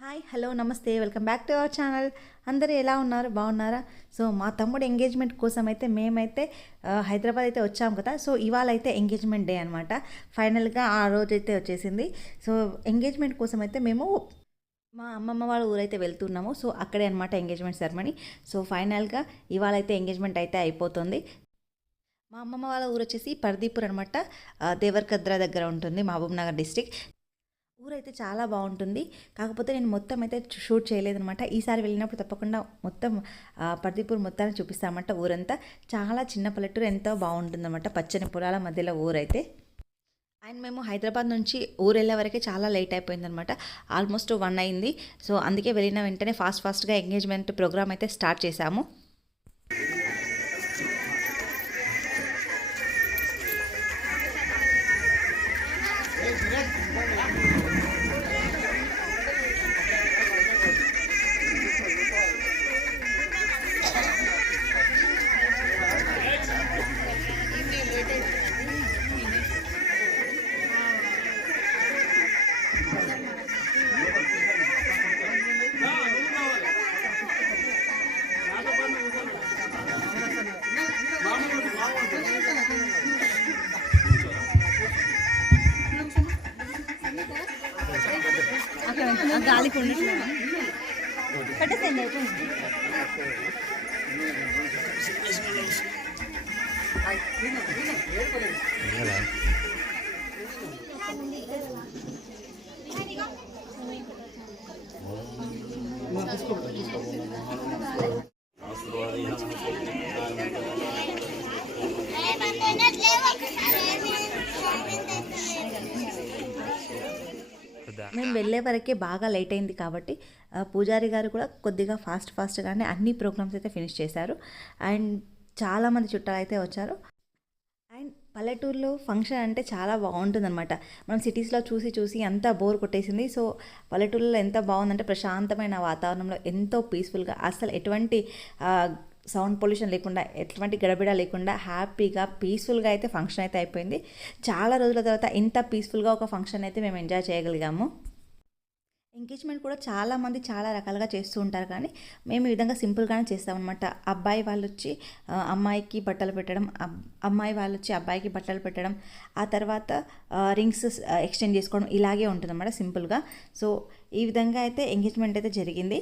Hi hello namaste welcome back to our channel అందరూ ఎలా ఉన్నారు? బాగున్నారా? సో మా తమ్ముడు ఎంగేజ్మెంట్ కోసం అయితే మేమైతే హైదరాబాద్ అయితే వచ్చాం కదా. సో ఇవాళ అయితే ఎంగేజ్మెంట్ డే అనమాట ఫైనల్గా ఆ రోజు అయితే వచ్చేసింది. సో ఎంగేజ్మెంట్ కోసం అయితే మేము మా అమ్మమ్మ వాళ్ళ ఊరైతే వెళ్తున్నాము. సో అక్కడే అనమాట ఎంగేజ్మెంట్ సెరమనీ సో ఫైనల్గా ఇవాళ అయితే ఎంగేజ్మెంట్ అయితే అయిపోతుంది. మా అమ్మమ్మ వాళ్ళ ఊరు వచ్చేసి పర్దీపూర్ అనమాట దేవరకద్ర దగ్గర ఉంటుంది మహబూబ్ నగర్ డిస్టిక్ ఊరైతే చాలా బాగుంటుంది. కాకపోతే నేను మొత్తం అయితే షూట్ చేయలేదనమాట ఈసారి వెళ్ళినప్పుడు తప్పకుండా మొత్తం ఆ, పర్దీపూర్ మొత్తాన్ని చూపిస్తామంట ఊరంతా. చాలా చిన్న పల్లెటూరు ఎంతో బాగుంటుందన్నమాట పచ్చని పొలాల మధ్యలో ఊరైతే. అండ్ మేము హైదరాబాద్ నుంచి ఊరు వెళ్ళే వరకే చాలా లేట్ అయిపోయిందనమాట ఆల్మోస్ట్ వన్ అయింది. సో అందుకే వెళ్ళిన వెంటనే ఫాస్ట్ ఫాస్ట్గా ఎంగేజ్మెంట్ ప్రోగ్రామ్ అయితే స్టార్ట్ చేశాము. వెళ్ళే వరకే బాగా లేట్ అయింది కాబట్టి పూజారి గారు కూడా కొద్దిగా ఫాస్ట్ ఫాస్ట్గానే అన్ని ప్రోగ్రామ్స్ అయితే ఫినిష్ చేశారు. అండ్ చాలామంది చుట్టాలు అయితే వచ్చారు. అండ్ పల్లెటూరులో ఫంక్షన్ అంటే చాలా బాగుంటుందన్నమాట. మనం సిటీస్లో చూసి చూసి అంతా బోర్ కొట్టేసింది. సో పల్లెటూరులో ఎంత బాగుందంటే ప్రశాంతమైన వాతావరణంలో ఎంతో పీస్ఫుల్గా అసలు ఎటువంటి సౌండ్ పొల్యూషన్ లేకుండా ఎటువంటి గడబిడ లేకుండా హ్యాపీగా పీస్ఫుల్గా అయితే ఫంక్షన్ అయితే అయిపోయింది. చాలా రోజుల తర్వాత ఇంత పీస్ఫుల్గా ఒక ఫంక్షన్ అయితే మేము ఎంజాయ్ చేయగలిగాము. ఎంగేజ్మెంట్ కూడా చాలామంది చాలా రకాలుగా చేస్తూ ఉంటారు కానీ మేము ఈ విధంగా సింపుల్గానే చేస్తామన్నమాట. అబ్బాయి వాళ్ళు వచ్చి అమ్మాయికి బట్టలు పెట్టడం అబ్- అమ్మాయి వాళ్ళు వచ్చి అబ్బాయికి బట్టలు పెట్టడం ఆ తర్వాత రింగ్స్ ఎక్స్చేంజ్ చేసుకోవడం ఇలాగే ఉంటుందన్నమాట సింపుల్గా. సో ఈ విధంగా అయితే ఎంగేజ్మెంట్ అయితే జరిగింది.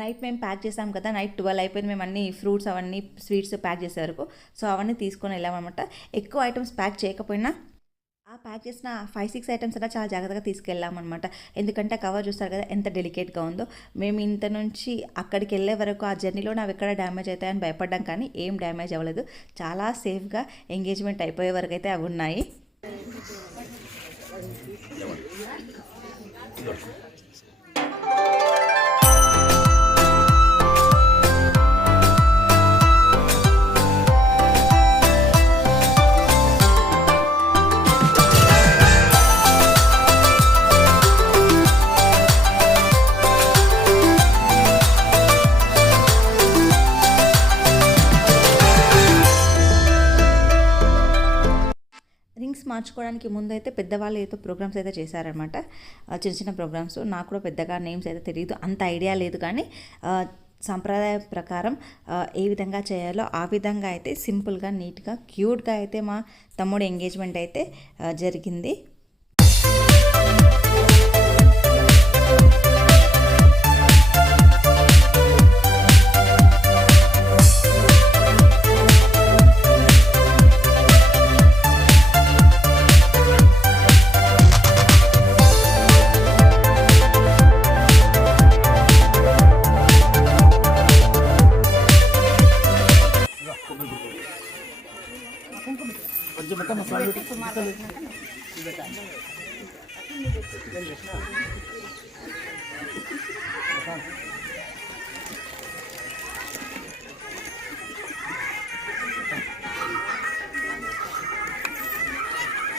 నైట్ మేము ప్యాక్ చేసాం కదా నైట్ ట్వెల్వ్ అయిపోయింది మేము అన్ని ఫ్రూట్స్ అవన్నీ స్వీట్స్ ప్యాక్ చేసే వరకు. సో అవన్నీ తీసుకొని వెళ్ళామన్నమాట. ఎక్కువ ఐటమ్స్ ప్యాక్ చేయకపోయినా ఆ ప్యాక్ చేసిన ఫైవ్ సిక్స్ ఐటమ్స్ అలా చాలా జాగ్రత్తగా తీసుకెళ్ళామన్నమాట ఎందుకంటే కవర్ చూస్తారు కదా ఎంత డెలికేట్గా ఉందో. మేము ఇంత నుంచి అక్కడికి వెళ్ళే వరకు ఆ జర్నీలో నావి ఎక్కడ డ్యామేజ్ అవుతాయని భయపడ్డాం కానీ ఏం డ్యామేజ్ అవ్వలేదు. చాలా సేఫ్గా ఎంగేజ్మెంట్ అయిపోయే వరకు అయితే అవి ఉన్నాయి. అయితే పెద్దవాళ్ళు ఏదో ప్రోగ్రామ్స్ అయితే చేశారనమాట చిన్న చిన్న ప్రోగ్రామ్స్. నాకు కూడా పెద్దగా నేమ్స్ అయితే తెలియదు అంత ఐడియా లేదు కానీ సాంప్రదాయ సంప్రదాయ ప్రకారం ఏ విధంగా చేయాలో ఆ విధంగా అయితే సింపుల్గా నీట్గా క్యూట్గా అయితే మా తమ్ముడు ఎంగేజ్మెంట్ అయితే జరిగింది.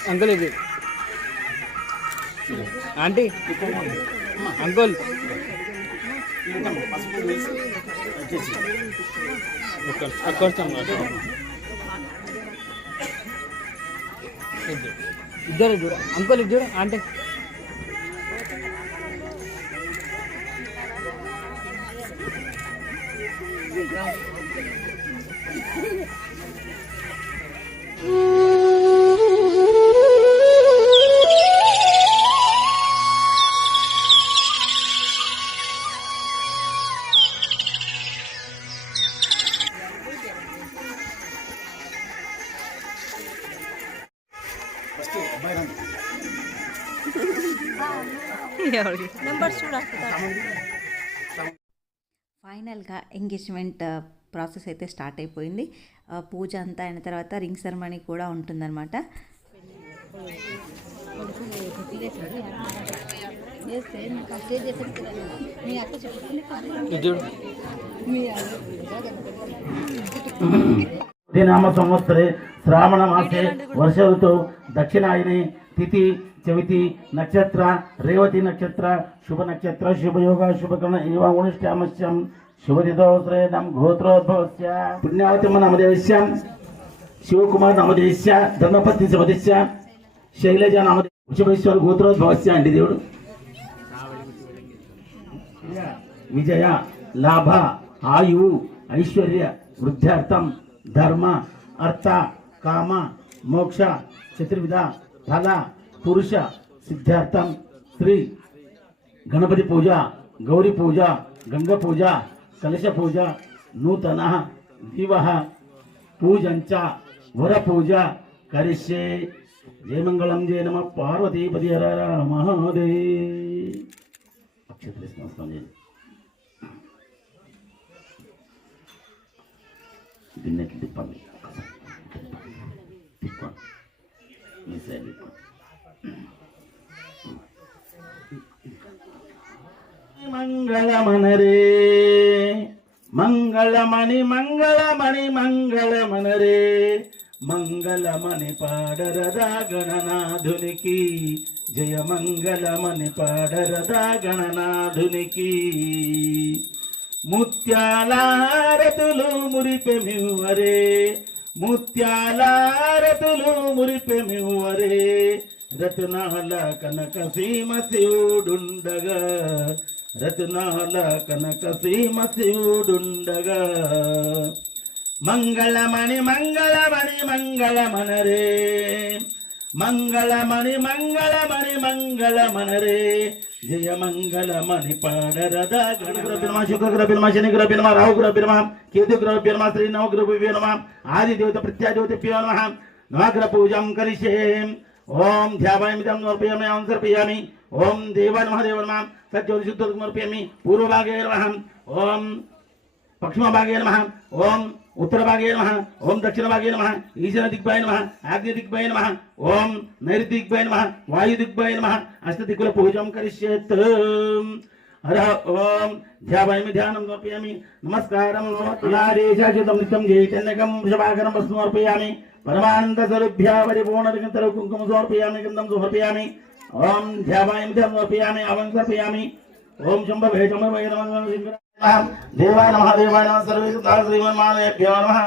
అంకుల్ ఇది ఆంటీ అంకుల్ ఒక్క ఇద్దరు. చూడు. అంకుల్ ఇది అంటే ఆంటీ. ఫైనల్గా ఎంగేజ్మెంట్ ప్రాసెస్ అయితే స్టార్ట్ అయిపోయింది. ఆ, పూజ అంతా అయిన తర్వాత రింగ్ సెరమనీ కూడా ఉంటుందన్నమాట. నామ సంవత్సరే శ్రావణ మాసే వర్ష ఋతు దక్షిణాయనే తిథి చవితి నక్షత్ర రేవతి నక్షత్ర శుభ నక్షత్ర శుభయోగ శుభకరణ ఏవ ఉనిష్టామస్యం శుభదిదోశ్రేణం గోత్రోద్భవస్య పుణ్యావతిమ నామదేశ్యం శివకుమార్ నామదేశ్య ధర్మపత్ని శివదిశ్య శైలజ నామదే వృషభేశ్వర గోత్రోద్భవస్య అండి దేవుడు విజయ లాభ ఆయువు ఐశ్వర్య వృద్ధార్థం ధర్మ అర్థ కామ మోక్ష చతుర్విధ ఫల పురుష సిద్ధార్థం శ్రీ గణపతి పూజ గౌరీ పూజ గంగ పూజ కలశ పూజ నూతన వివహ పూజంచ వర పూజ కరిష్యే జయమంగళం జయ నమ పార్వతీపతి హర హర మహాదే అక్షత్రియ నమస్కారం చేయండి గిన్నెకి తిప్పండి తిప్పండి మీ సైడ్ తిప్పండి మంగళమనరే మంగళమణి మంగళమణి మంగళమనరే మంగళమణి పాడరదా గణనాధునికి జయ మంగళమణి పాడరదా గణనాధునికి ముత్యాలారతులు మురిపెమివరే ముత్యాలారతులు మురిపెమివరే రతనాల కనక సీమ శివుడుండగా రత్నాల కనక సీమ శివుడుండగా. మంగళమణి మంగళమణి మంగళమనరే. మంగళమణి మంగళమణి మంగళమనరే. జయ మంగళమణి పాడరద గణగ్రహ పినమా శుక్రగ్రహ పినమా శనిగ్రహ పినమా రాహుగ్రహ పినమా కేతుగ్రహ పినమా శ్రీ నవగ్రహ పినమా ఆది దేవత ప్రత్యాదేవత నమః. నవగ్రహ పూజం కరిష్యే. ఓం ధ్యావామిదం సమర్పయామి. ఓం సమర్పయామి ఓం దేవ నమః దేవ నమః సత్యోరిశుద్ధ సమర్పయామి పూర్వభాగే నమః ఓం పశ్చిమభాగే నమ ఓం ఉత్తరభాగే నమ ఓం దక్షిణభాగే నమ ఈశాన దిగ్భాయ నమ ఆగ్నేయ దిగ్భాయ నమ ఓం నైరుతి దిగ్భాయ నమ వాయు దిగ్భాయ నమ అష్టదిక్కుల పూజం కరిష్యేత్ హర ఓం ధ్యాయామి ధ్యానం సమర్పయామి నమస్కారం నారీశాచితం నిత్యం చైతన్యకం వృషభాకరం సమర్పయామి పరమానంద స్వరూభ్య పరిపూర్ణతర కుంకుమ సమర్పయామి గంధం సమర్పయామి ఓం ధ్యాయామి ధ్యానం సమర్పయామి అవం సమర్పయామి ఓం శంభ భేషమయ నమః. దేవాయ నమః దేవాయ నమః సర్వే శ్రీమన్మానేభ్యో నమః.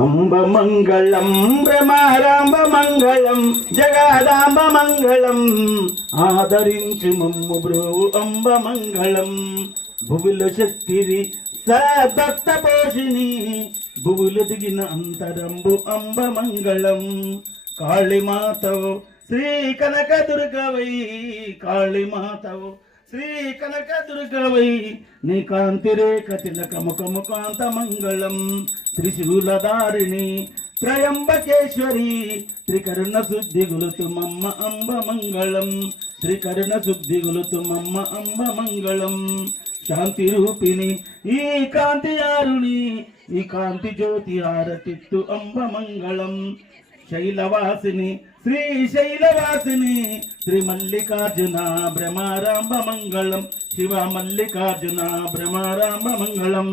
అంబ మంగళం భ్రమారాంబ మంగళం జగదాంబ మంగళం ఆదరించి మమ్ము బ్రో అంబ మంగళం భువిలో శక్తివి సదత్త పోషిణి భువులు దిగిన అంతరంబు అంబ మంగళం కాళీమాతవు శ్రీ కనక దుర్గవై కాళీమాతవు శ్రీ కనక దుర్గవై నీ కాంతి రేఖ తిలక ముఖము కాంత మంగళం త్రిశూలధారిణి త్రయంబకేశ్వరి త్రికరుణ శుద్ధి గులుతు మమ్మ అంబ మంగళం త్రికరుణ శుద్ధి గులుతు మమ్మ అంబ మంగళం శాంతి రూపిణి ఈ కాంతి ఆరుణి ఈ కాంతి జ్యోతి ఆరతిత్తు అంబ మంగళం. శైలవాసిని శ్రీ శైలవాసిని శ్రీ మల్లికార్జున భ్రమారాంబ మంగళం. శివ మల్లికార్జున భ్రమారాంబ మంగళం.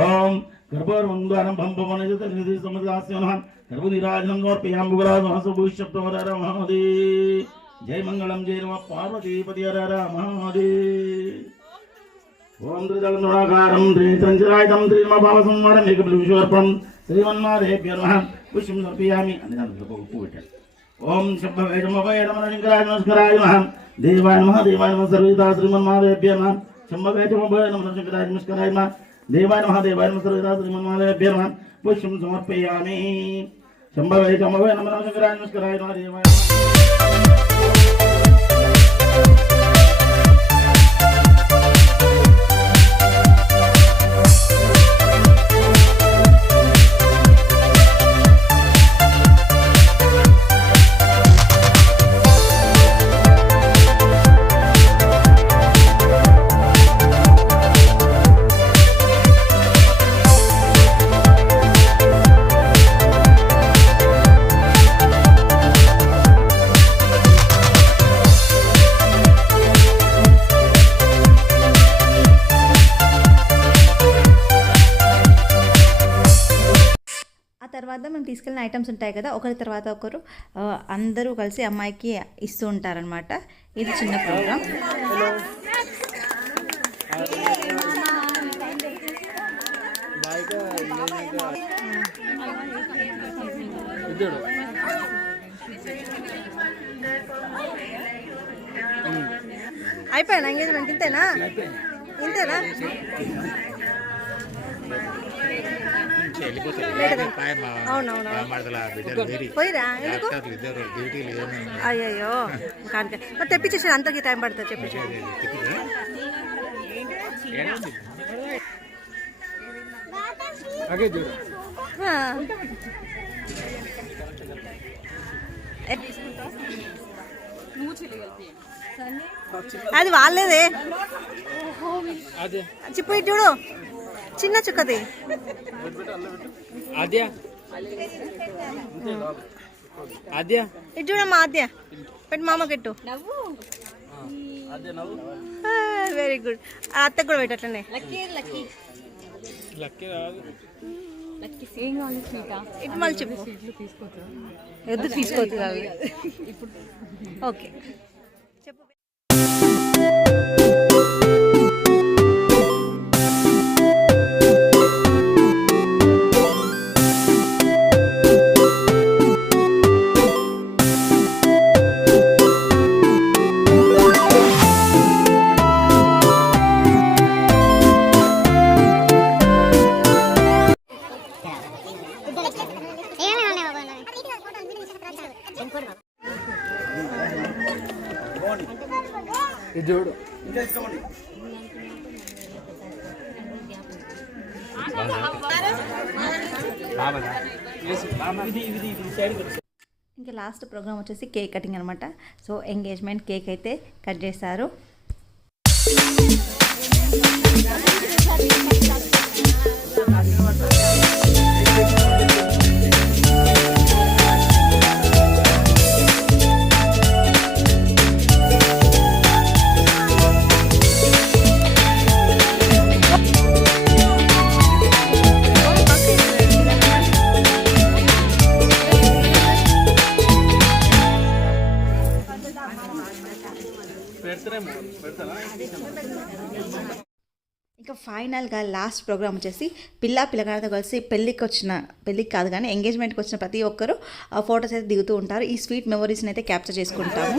ఓం గర్భోర్మంద్వారం భంభమనజతి సమదాస్యం గర్భనిరాజనం సమర్పయామి మహోదే జయ మంగళం జయ నమ పార్వతీపతి హర హర మహోదే ఓం త్రిదళనురాకారం త్రిచంచరాయుధం త్రిమభావసంవరం ఏకబిలివిశ్వర్పం శ్రీమన్మాదేభ్య నమ. పుష్పం సమర్పయామి అని దాంట్లో ఒక ఉప్పు పెట్టాడు. ఓం శంభవేజమభయ నమ శంకరాయ నమస్కరాయ నమ. దేవాయ నమ దేవాయ నమ సర్వేదా శ్రీమన్మాదేభ్య నమ. శంభవేజమభయ నమ శంకరాయ నమస్కరాయ నమ. దేవాయ నమ దేవాయ నమ శ్రీమన్మాదేభ్య నమ. సమర్పయామి. శంభవేజమభయ నమ శంకరాయ నమస్కరాయ నమ. దేవాయ తీసుకెళ్ళిన ఐటమ్స్ ఉంటాయి కదా ఒకరి తర్వాత ఒకరు అందరూ కలిసి అమ్మాయికి ఇస్తూ ఉంటారనమాట ఇది చిన్న ప్రోగ్రామ్ అయిపోయాను? ఎంగేజ్మెంట్ ఇంతేనా? ఇంతేనా? అవునవును? పోయిరా ఎందుకు? అయ్యయ్యో కానీ మరి తెప్పించేసాను అంతకి టైం పడుతుంది చూడు అది వాళ్ళేదే. అదే. చిప్పు చూడు. చిన్న చుక్కది. అదే అదే ఇటు చూడమ్మా ఆద్య. పెట్టి మామకి ఇట్టు వెరీ గుడ్ అత్తకు కూడా లక్కీ రాదు. ఇటు మళ్ళీ చెప్పు. వద్దు తీసుకోవద్దు అవి ఓకే. చూడు ఇంకా లాస్ట్ ప్రోగ్రామ్ వచ్చేసి కేక్ కటింగ్ అనమాట సో ఎంగేజ్మెంట్ కేక్ అయితే కట్ చేశారు. ఫైనల్గా లాస్ట్ ప్రోగ్రామ్ వచ్చేసి పిల్ల పిల్లగాడితో కలిసి పెళ్ళికి వచ్చిన పెళ్ళికి కాదు కానీ ఎంగేజ్మెంట్కి వచ్చిన ప్రతి ఒక్కరు ఆ ఫొటోస్ అయితే దిగుతూ ఉంటారు. ఈ స్వీట్ మెమరీస్ని అయితే క్యాప్చర్ చేసుకుంటాము.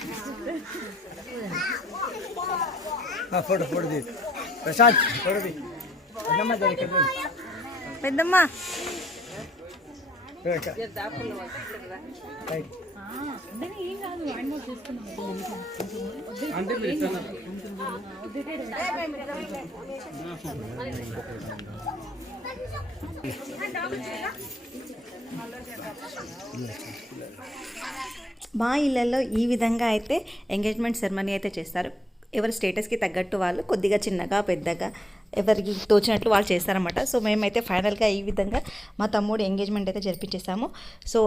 ఫోటో తీయ్. ఆ, ఫోటో ఫోటో తీ ప్రశాంత్ ఫోటో తీ పెద్దమ్మ జర ఇక్కడ చూడు. పెద్దమ్మ ఇక్కడ, ఇక్కడ. మా ఇళ్ళల్లో ఈ విధంగా అయితే ఎంగేజ్మెంట్ సెరమనీ అయితే చేస్తారు. ఎవరి స్టేటస్కి తగ్గట్టు వాళ్ళు కొద్దిగా చిన్నగా పెద్దగా ఎవరికి తోచినట్లు వాళ్ళు చేస్తారన్నమాట. సో మేమైతే ఫైనల్గా ఈ విధంగా మా తమ్ముడు ఎంగేజ్మెంట్ అయితే జరిపించేసాము. సో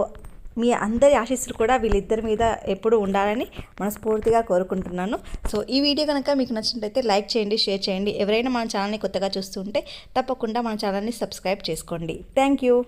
మీ అందరి ఆశీస్సులు కూడా వీళ్ళిద్దరి మీద ఎప్పుడు ఉండాలని మనస్ఫూర్తిగా కోరుకుంటున్నాను. సో ఈ వీడియో కనుక మీకు నచ్చినట్లయితే లైక్ చేయండి షేర్ చేయండి. ఎవరైనా మన ఛానల్ని కొత్తగా చూస్తుంటే తప్పకుండా మన ఛానల్ని సబ్స్క్రైబ్ చేసుకోండి. Thank you.